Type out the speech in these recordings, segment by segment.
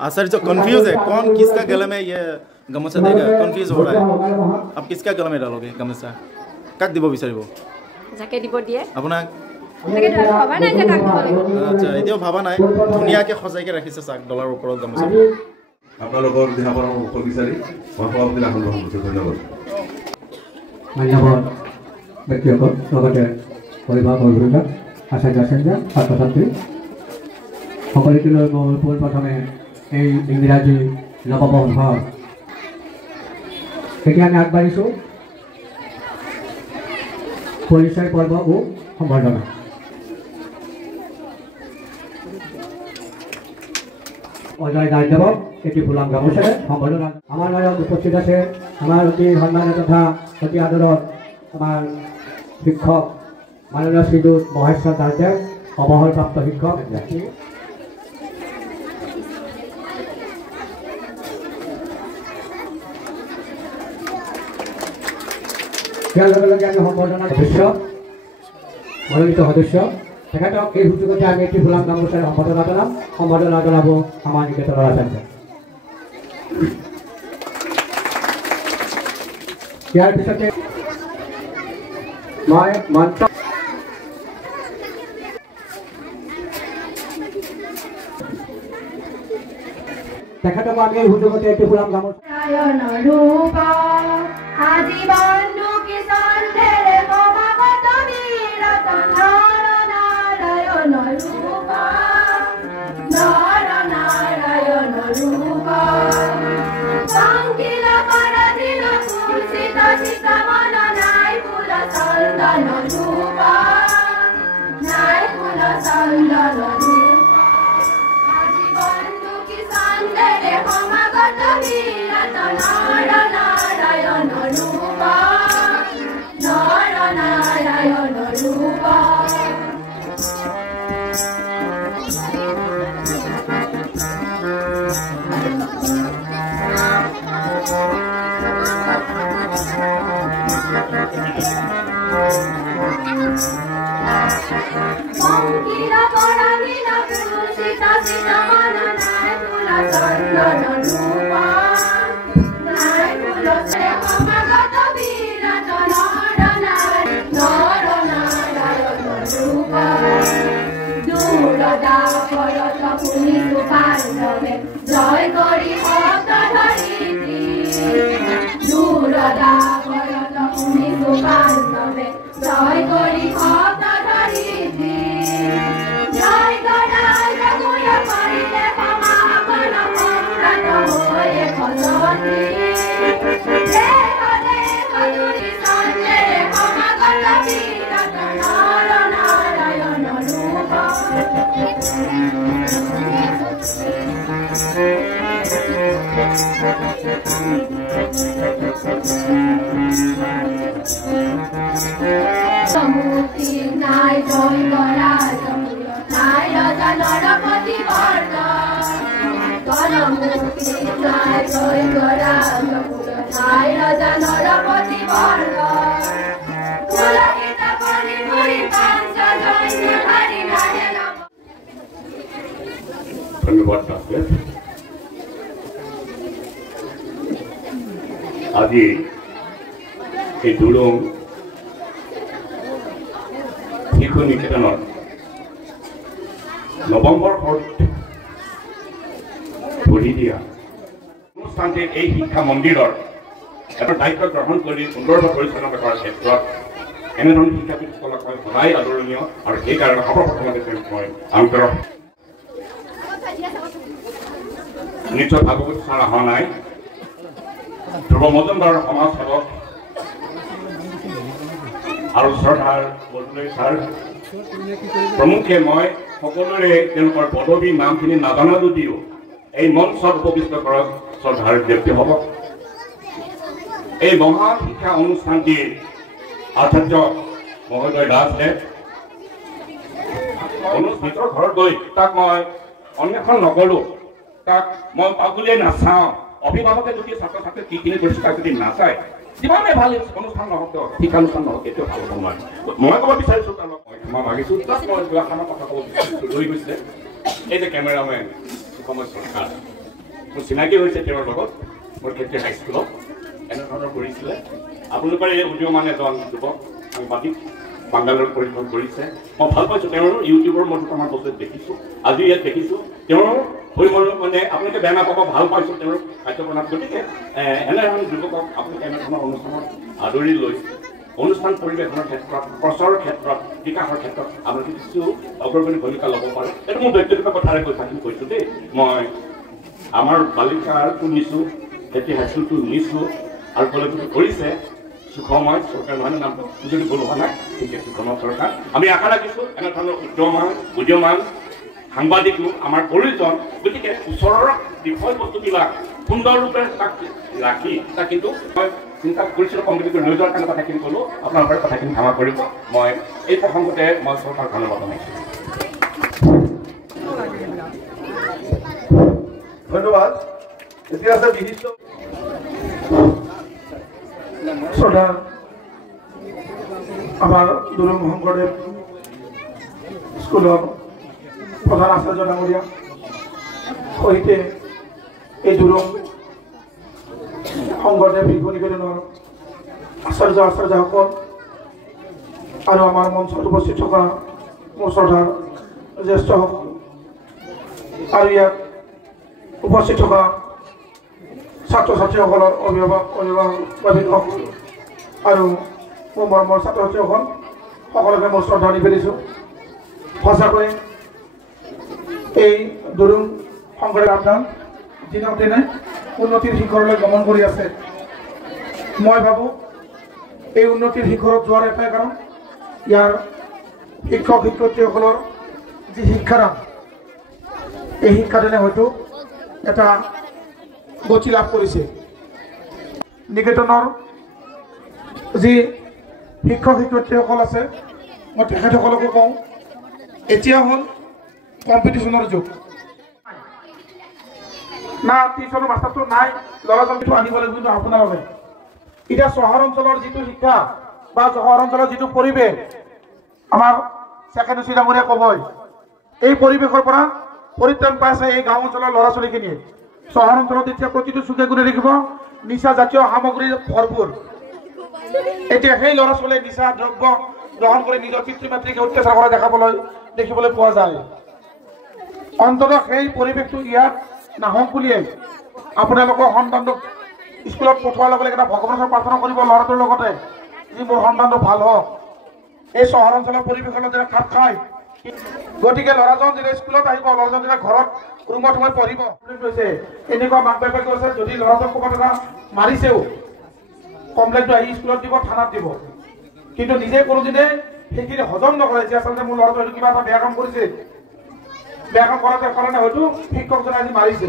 आचार्य confuse है, कौन किसका गले में ये गमछा देगा, कंफ्यूज हो रहा है। आप किसका गले में डालोगे गमछा? काक দিব বিচাৰিব? যাকে দিব দিয়ে আপোনাক তাকে ধৰা ভাবা নাই যে কাক দিব লাগিব। আচ্ছা, এতিয়াও ভাবা নাই, ধুনীয়াকৈ সজাইকে ৰাখিছে চাক ডলাৰ ওপৰত গামোচা। আপোনালোকৰ দিহা পৰামৰ্শ বিচাৰি মই সভাপতি আসন গ্ৰহণ কৰিছোঁ। ধন্যবাদ। মান্যবৰ ব্যক্তিসকল, লগতে অভিভাৱক অভিভাৱক, আচাৰ্য ছাত্ৰ ছাত্ৰী সকলোকে লৈ মই পোনপ্ৰথমে এই ইংৰাজী নৱবৰ্ষৰ এতিয়া আমি আগবাঢ়িছোঁ পৰিচয় পৰ্ব ও সম্বৰ্ধনা। অজয় দাসদেৱক এটি ফুলাম গামোচাৰে সম্বৰ্ধনা। আমাৰ মাজত উপস্থিত আছে আমাৰ অতি সন্মানীয় তথা অতি আদৰত আমাৰ শিক্ষক মাননীয় শ্ৰীযুত মহেশ্বৰ দাসদেৱ, অৱসৰপ্ৰাপ্ত শিক্ষক। ইয়াৰ লগে লগে আমি সম্বৰ্ধনাৰ সদস্য মনোনীত সদস্য তেখেতক এই সুযোগতে আমি এটি ফুলাম গামোচাৰে সম্বৰ্ধনা জনাম। সম্বৰ্ধনা জনাব আমাৰ নিকেতনৰ আচাৰ্য। ইয়াৰ পিছতে মই মঞ্চ তেখেতক আমি এই সুযোগতে এটি ফুলাম গামোচা ধন্যবাদ। আজি এই দুলং শিশু নিকেতনত নৱবৰ্ষত ভৰি দিয়া অনুষ্ঠানটিত এই শিক্ষা মন্দিৰৰ এটা দায়িত্ব গ্ৰহণ কৰি সুন্দৰভাৱে পৰিচালনা কৰাৰ ক্ষেত্ৰত এনেধৰণৰ শিক্ষাবিদসকলক মই সদায় আদৰণীয় আৰু সেইকাৰণে সৰ্বপ্ৰথমতে মই আন্তৰক নিশ্চয় ভাগৱত ছাৰ অহা নাই। ধ্ৰুৱ মজুমদাৰ সমাজ সেৱক আৰু শ্ৰদ্ধাৰ বৰদলৈ ছাৰ প্ৰমুখ্যে মই সকলোৰে তেওঁলোকৰ পদবী নামখিনি নাজানা যদিও এই মঞ্চত উপবিষ্ট কৰক শ্ৰদ্ধাৰ ব্যক্তিসকলক। এই মহা শিক্ষা অনুষ্ঠানটিৰ আচাৰ্য মহোদয় দাসদেৱ ভিতৰ ঘৰত গৈ তাক মই অন্বেষণ নকৰোঁ, তাক মই পাগুলিয়ে নাচাওঁ। অভিভাৱকে যদি ছাত্ৰ ছাত্ৰীক যিখিনি কৰিছে তাক যদি নাচায়, যিমানে ভাল অনুষ্ঠান নহওক শিক্ষানুষ্ঠান নহওক কেতিয়াও ভাল হ'ব নোৱাৰে। মই ক'ব বিচাৰিছোঁ তেওঁলোক মই ক্ষমা মাগিছোঁ। মই যোৱাখনৰ কথা ক'ব বিচাৰিছোঁ, লৈ গৈছে এই যে কেমেৰামেন সুকমল চৰকাৰ মোৰ চিনাকি হৈছে তেওঁৰ লগত মোৰ ক্ষেত্ৰীয় হাইস্কুলত এনেধৰণৰ কৰিছিলে আপোনালোকৰ এই উদীয়মান এজন যুৱক সাংবাদিক বাংগালোৰত পৰিশ্ৰম কৰিছে মই ভাল পাইছোঁ তেওঁৰ ইউটিউবৰ মই দুটামান বস্তু দেখিছোঁ আজি ইয়াত দেখিছোঁ তেওঁৰ হৈ মই মানে আপোনালোকে বেয়া নাপাব ভাল পাইছোঁ তেওঁৰ কাৰ্যকলাপ গতিকে এনেধৰণৰ যুৱকক আপোনালোকে এনেধৰণৰ অনুষ্ঠানত আদৰি লৈ অনুষ্ঠান পৰিৱেশনৰ ক্ষেত্ৰত প্ৰচাৰৰ ক্ষেত্ৰত বিকাশৰ ক্ষেত্ৰত আপোনালোকে কিছু অগ্ৰগণী ভূমিকা ল'ব পাৰে এইটো মোৰ ব্যক্তিগত কথাৰে কৈছোঁ দেই মই আমাৰ বালিকাটো নিছোঁ খেতি হাইস্কুলটো নিছোঁ আৰু কলেজটো কৰিছে সুখময় চৰকাৰ নহয় নামটো যদি ভুল হোৱা নাই ঠিক সুখময় চৰকাৰ আমি আশা ৰাখিছোঁ এনেধৰণৰ উদীয়মান সাংবাদিকো আমাৰ প্ৰয়োজন গতিকে ওচৰৰ বিষয়বস্তুবিলাক সুন্দৰৰূপে তাক ৰাখি তাক কিন্তু মই চিন্তা কৰিছিলোঁ কমপ্লিট কৰি লৈ যোৱাৰ কাৰণে কথাখিনি ক'লোঁ আপোনালোকৰ কথাখিনি ক্ষমা কৰিব মই এই প্ৰসংগতে মই চৰকাৰক ধন্যবাদ জনাইছোঁ ধন্যবাদ এতিয়া আছে বিশিষ্ট শ্ৰদ্ধাৰ আমাৰ দুৰুং শংকৰদেৱ স্কুলৰ প্ৰধান আচাৰ্য ডাঙৰীয়া সহিতে এই দুৰুং শংকৰদেৱ শিশু নিকেতনৰ আচাৰ্যসকল আৰু আমাৰ মঞ্চত উপস্থিত থকা মোৰ শ্ৰদ্ধাৰ জ্যেষ্ঠসকল আৰু ইয়াত উপস্থিত থকা ছাত্ৰ ছাত্ৰীসকলৰ অভিভাৱক আৰু মোৰ মৰমৰ ছাত্ৰ ছাত্ৰীসকল সকলোকে মোৰ শ্ৰদ্ধা নিবেদিছোঁ সঁচাকৈ এই দুৰুং শংকৰদেৱ আদান দিনক দিনে উন্নতিৰ শিখৰলৈ গমন কৰি আছে মই ভাবোঁ এই উন্নতিৰ শিখৰত যোৱাৰ এটাই কাৰণ ইয়াৰ শিক্ষক শিক্ষয়িত্ৰীসকলৰ যি শিক্ষাদান এই শিক্ষাদানে হয়তো এটা গতি লাভ কৰিছে নিকেতনৰ যি শিক্ষক শিক্ষয়িত্ৰীসকল আছে মই তেখেতসকলকো কওঁ এতিয়া হ'ল কম্পিটিশ্যনৰ যুগ না টিউশ্যনৰ মাষ্টাৰটো নাই ল'ৰা ছোৱালীটো আনিব লাগিব কিন্তু আপোনাৰ বাবে এতিয়া চহৰ অঞ্চলৰ যিটো শিক্ষা বা চহৰ অঞ্চলৰ যিটো পৰিৱেশ আমাৰ ছেকেণ্ডেৰী ডাঙৰীয়া ক'বই এই পৰিৱেশৰ পৰা পৰিত্ৰাণ পাইছে এই গাঁও অঞ্চলৰ ল'ৰা ছোৱালীখিনিয়ে চহৰ অঞ্চলত এতিয়া প্ৰতিটো চুকে কোণে দেখিব নিচা জাতীয় সামগ্ৰীৰ ভৰপূৰ এতিয়া সেই ল'ৰা ছোৱালীয়ে নিচা দ্ৰব্য গ্ৰহণ কৰি নিজৰ পিতৃ মাতৃকে অত্যাচাৰ কৰা দেখিবলৈ পোৱা যায় অন্ততঃ সেই পৰিৱেশটো ইয়াত নাহক বুলিয়ে আপোনালোকৰ সন্তানটোক স্কুলত পঠোৱাৰ লগে লগে এটা ভগৱানৰ প্ৰাৰ্থনা কৰিব ল'ৰাটোৰ লগতে যি মোৰ সন্তানটো ভাল হওক এই চহৰ অঞ্চলৰ পৰিৱেশৰ লগত যেতিয়া খাপ খায় গতিকে ল'ৰাজন যেতিয়া স্কুলত আহিব ল'ৰাজন যেতিয়া ঘৰত ৰুমত সোমাই পঢ়িব এনেকুৱা মাক বাপেক কৈছে যদি ল'ৰাটোক ক'ৰবাত এটা মাৰিছেও কমপ্লেইনটো আহি স্কুলত দিব থানাত দিব কিন্তু নিজে কোনোদিনে সেইখিনি হজম নকৰে যে আচলতে মোৰ ল'ৰাটো হয়তো কিবা এটা বেয়া কাম কৰিছে বেয়া কাম কৰাৰ কাৰণে হয়তো শিক্ষকজনে আজি মাৰিছে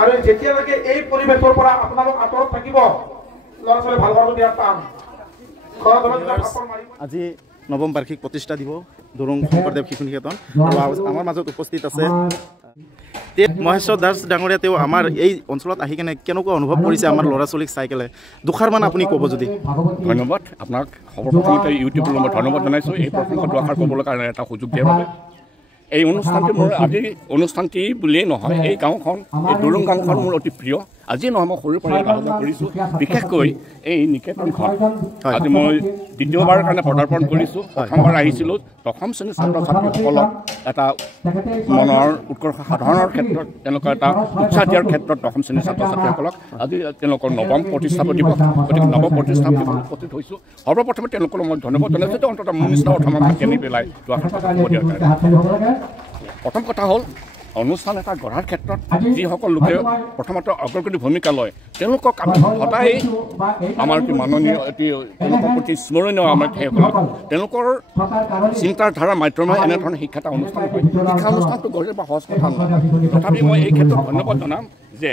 আৰু যেতিয়ালৈকে এই পৰিৱেশৰ পৰা আপোনালোক আঁতৰত থাকিব ল'ৰা ছোৱালী ভাল হোৱাটো বিৰাট টান আজি নৱম বাৰ্ষিক প্ৰতিষ্ঠা দিব দুৰুং শংকৰদেৱ শিশু নিকেতন আৰু আমাৰ মাজত উপস্থিত আছে মহেশ্বৰ দাস ডাঙৰীয়া তেওঁ আমাৰ এই অঞ্চলত আহি কেনে কেনেকুৱা অনুভৱ কৰিছে আমাৰ ল'ৰা ছোৱালীক চাই কেলে দুষাৰমান আপুনি ক'ব যদি ধন্যবাদ আপোনাক সৰ্বপ্ৰথমতে ইউটিউবৰ মই ধন্যবাদ জনাইছোঁ এই প্ৰসংগত দুআষাৰ ক'বলৈ কাৰণে এটা সুযোগ দিয়াৰ বাবে এই অনুষ্ঠানটি মোৰ আজি অনুষ্ঠানটি বুলিয়েই নহয় এই গাঁওখন এই দুৰুং গাঁওখন মোৰ অতি প্ৰিয় আজি নহয় মই সৰুৰ পৰা অহা যোৱা কৰিছোঁ বিশেষকৈ এই নিকেতনখন আজি মই দ্বিতীয়বাৰৰ কাৰণে পদাৰ্পণ কৰিছোঁ প্ৰথমবাৰ আহিছিলোঁ দশম শ্ৰেণীৰ ছাত্ৰ ছাত্ৰীসকলক এটা মনৰ উৎকৰ্ষ সাধনৰ ক্ষেত্ৰত তেওঁলোকৰ এটা উৎসাহ দিয়াৰ ক্ষেত্ৰত দশম শ্ৰেণীৰ ছাত্ৰ ছাত্ৰীসকলক আজি তেওঁলোকৰ নৱম প্ৰতিষ্ঠাপক দিৱস গতিকে নৱম প্ৰতিষ্ঠাপক দিৱস উপস্থিত হৈছোঁ সৰ্বপ্ৰথমে তেওঁলোকক মই ধন্যবাদ জনাইছোঁ অন্ততঃ মোৰ নিচিনা অৰ্থমান কেনি পেলাই প্ৰথম কথা হ'ল অনুষ্ঠান এটা গঢ়াৰ ক্ষেত্ৰত যিসকল লোকে প্ৰথমতে অগ্ৰগতি ভূমিকা লয় তেওঁলোকক আমি সদায় আমাৰ মাননীয় এটি তেওঁলোকৰ প্ৰতি স্মৰণীয় আমাৰ সেইসকলক তেওঁলোকৰ চিন্তাৰ ধাৰাৰ মাধ্যমে এনেধৰণৰ শিক্ষা এটা অনুষ্ঠান হয় শিক্ষা অনুষ্ঠানটো গঢ়িলে বা সহজ কথা নহয় তথাপি মই এই ক্ষেত্ৰত ধন্যবাদ জনাম যে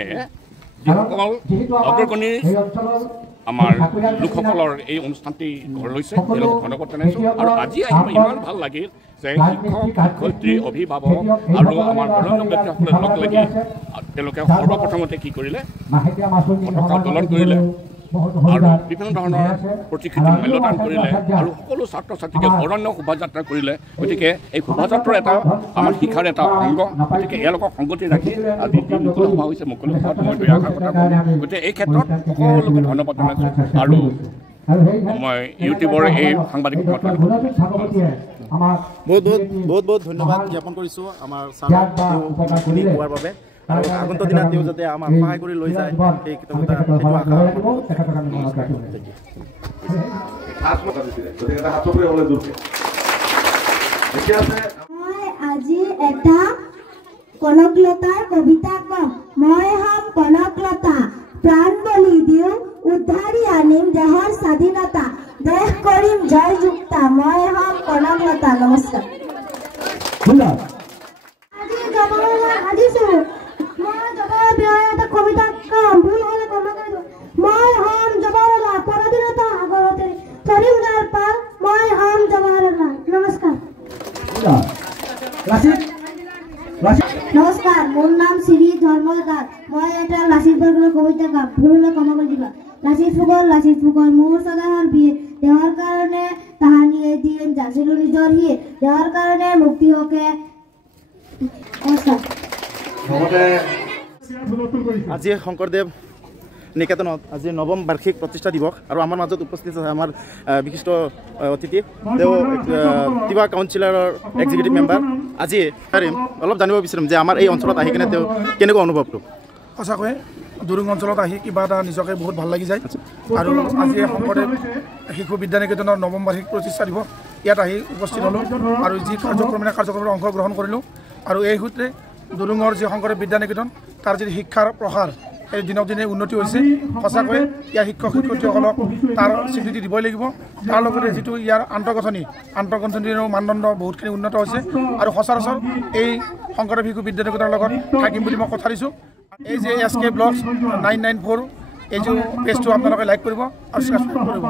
যিসকল অগ্ৰগণী আমাৰ লোকসকলৰ এই অনুষ্ঠানটি গঢ় লৈছে তেওঁলোকক ধন্যবাদ জনাইছোঁ আৰু আজি আহি ইমান ভাল লাগিল যে শিক্ষক শিক্ষয়িত্ৰী অভিভাৱক আৰু আমাৰ বৰেণ্য ব্যক্তিসকলে লগ লাগি তেওঁলোকে সৰ্বপ্ৰথমতে কি কৰিলে পতাকা উত্তোলন কৰিলে আৰু বিভিন্ন ধৰণৰ প্ৰতিকৃতি মূল্যদান কৰিলে আৰু সকলো ছাত্ৰ ছাত্ৰীকে বৰণ্য শোভাযাত্ৰা কৰিলে গতিকে এই শোভাযাত্ৰাৰ এটা আমাৰ শিক্ষাৰ এটা অংগ গতিকে এওঁলোকক সংগতি ৰাখি আজি যি মুকলি সভা হৈছে মুকলি সভাত মই দুই আশাৰ কথা কওঁ গতিকে এই ক্ষেত্ৰত সকলোকে ধন্যবাদ জনাইছোঁ আৰু মই ইউটিউবৰ এই সাংবাদিক বহুত ধন্যবাদ জ্ঞাপন কৰিছোঁ আমাৰ ছাৰক কোৱাৰ বাবে আৰু আগন্তুক দিনত তেওঁ যাতে আমাক সহায় কৰি লৈ যায় সেই আজি এটা কনকলতাৰ কবিতা কম মই হম কনকলতা প্ৰাণ বলি দিওঁ উদ্ধাৰি আনিম দেহৰ স্বাধীনতা দেশ কৰিম জয়যুক্তা মই হম কনকলতা নমস্কাৰ আজি জবৰদস্ত আজিছো মই জবৰদস্ত এটা কবিতা কম ভুল হলে ক্ষমা কৰিব মই হম জবৰদস্ত পৰাধীনতা আগতে ধৰিম যাৰ পাৰ মই হম জবৰদস্ত নমস্কাৰ নমস্কাৰ মোৰ নাম শ্ৰী ধৰ্মল দাস মই এটা লাচিত বৰফুকনৰ কবিতা গাম ভুল হলে ক্ষমা কৰি দিবা লাচিত ফুকন মোৰ সদাহৰ বিয়ে দেহৰ কাৰণে তাহানিয়ে দিন যাচিলো নিজৰ হিয়ে দেহৰ কাৰণে মুক্তি হকে আজি শংকৰদেৱ নিকেতনত আজি নৱম বাৰ্ষিক প্ৰতিষ্ঠা দিৱস আৰু আমাৰ মাজত উপস্থিত আছে আমাৰ বিশিষ্ট অতিথি তেওঁ তিৱা কাউন্সিলৰৰ এক্সিকিউটিভ মেম্বাৰ আজি অলপ জানিব বিচাৰিম যে আমাৰ এই অঞ্চলত আহি কিনে তেওঁ কেনেকুৱা অনুভৱটো সঁচাকৈ দুৰুং অঞ্চলত আহি কিবা এটা নিজকে বহুত ভাল লাগি যায় আৰু আজি শংকৰদেৱ শিশু বিদ্যা নিকেতনৰ নৱম বাৰ্ষিক প্ৰতিষ্ঠা দিৱস ইয়াত আহি উপস্থিত হ'লোঁ আৰু যি কাৰ্যক্ৰমত অংশগ্ৰহণ কৰিলোঁ আৰু এই সূত্ৰে দুৰুঙৰ যি শংকৰদেৱ বিদ্যা নিকেতন তাৰ যি শিক্ষাৰ প্ৰসাৰ এই দিনক দিনে উন্নতি হৈছে সঁচাকৈ ইয়াৰ শিক্ষক শিক্ষয়িত্ৰীসকলক তাৰ স্বীকৃতি দিবই লাগিব তাৰ লগতে যিটো ইয়াৰ আন্তঃগাঁথনিৰ মানদণ্ড বহুতখিনি উন্নত হৈছে আৰু সচৰাচৰ এই শংকৰদেৱ শিশু বিদ্যা নিকেতনৰ লগত থাকিম বুলি মই কথা দিছোঁ এই যে SK ব্লগছ 994 এই যে পেজটো আপোনালোকে লাইক কৰিব আৰু ছাবস্ক্ৰাইব কৰিব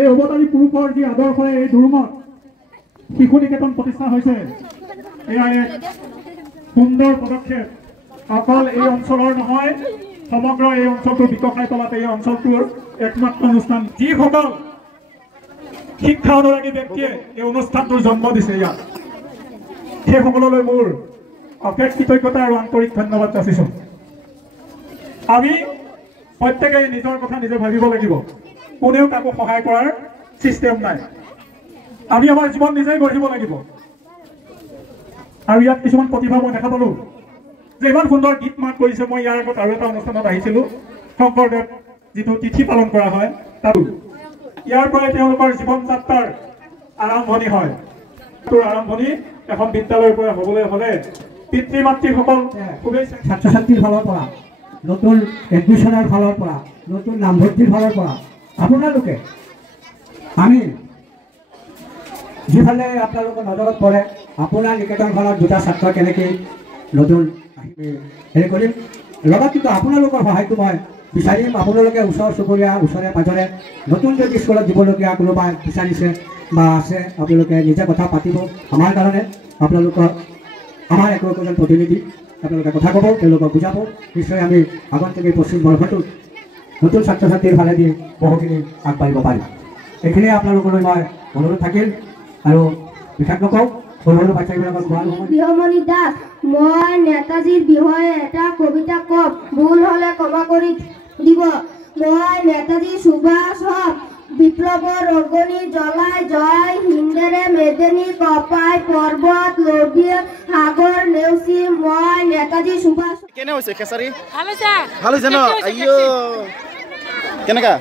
এই অৱতাৰী পুৰুষৰ যি আদৰ্শৰে এই দুৰুঙত শিশু নিকেতন প্ৰতিষ্ঠা হৈছে এয়া এক সুন্দৰ পদক্ষেপ অকল এই অঞ্চলৰ নহয় সমগ্ৰ এই অঞ্চলটো বিকশাই তোলাতে এই অঞ্চলটোৰ একমাত্ৰ অনুষ্ঠান যিসকল শিক্ষা অনুৰাগী ব্যক্তিয়ে এই অনুষ্ঠানটোৰ জন্ম দিছে ইয়াত সেইসকললৈ মোৰ অশেষ কৃতজ্ঞতা আৰু আন্তৰিক ধন্যবাদ যাচিছোঁ আমি প্ৰত্যেকে নিজৰ কথা নিজে ভাবিব লাগিব কোনেও কাকো সহায় কৰাৰ চিষ্টেম নাই আমি আমাৰ জীৱন নিজেই গঢ়িব লাগিব আৰু ইয়াত কিছুমান প্ৰতিভা মই দেখা পালোঁ যে ইমান সুন্দৰ গীত মাত কৰিছে মই ইয়াৰ আগত আৰু এটা অনুষ্ঠানত আহিছিলোঁ শংকৰদেৱ যিটো তিথি পালন কৰা হয় তাত ইয়াৰ পৰাই তেওঁলোকৰ জীৱন যাত্ৰাৰ আৰম্ভণি হয় তোৰ আৰম্ভণি এখন বিদ্যালয়ৰ পৰা হ'বলৈ হ'লে পিতৃ মাতৃসকল খুবেই ছাত্ৰ ছাত্ৰীৰ ফালৰ পৰা নতুন এডমিশ্যনৰ ফালৰ পৰা নতুন নামভৰ্তিৰ ফালৰ পৰা আপোনালোকে আমি যিফালে আপোনালোকৰ নজৰত পৰে আপোনাৰ নিকেতনখনত দুটা ছাত্ৰ কেনেকৈ নতুন হেৰি কৰিম লগত কিন্তু আপোনালোকৰ সহায়টো মই বিচাৰিম আপোনালোকে ওচৰ চুবুৰীয়া ওচৰে পাঁজৰে নতুন যদি স্কুলত দিবলগীয়া কোনোবা বিচাৰিছে বা আছে আপোনালোকে নিজে কথা পাতিব আমাৰ কাৰণে আপোনালোকৰ আমাৰ একোজন প্ৰতিনিধি আপোনালোকে কথা ক'ব তেওঁলোকক বুজাব নিশ্চয় আমি আগন্তুক এই পশ্চিম বৰ্ষটোত নতুন ছাত্ৰ ছাত্ৰীৰ ফালেদি বহুখিনি আগবাঢ়িব পাৰিম এইখিনিয়ে আপোনালোকলৈ মই অনুৰোধ থাকিল আৰু বিশেষ নকওঁ বিহমণি দাস মই নেতাজীৰ বিষয়ে এটা কবিতা কম ভুল হলে ক্ষমা কৰি দিব মই নেতাজী সুভাষ বিপ্লৱৰ অগ্নি জ্বলাই জয় হিন্দেৰে মেদিনী কপাই পৰ্বত নদী সাগৰ নেওচি মই নেতাজী সুভাষ কেনে হৈছে খেচাৰী ভাল হৈছে ভাল হৈছে ন আইও কেনেকা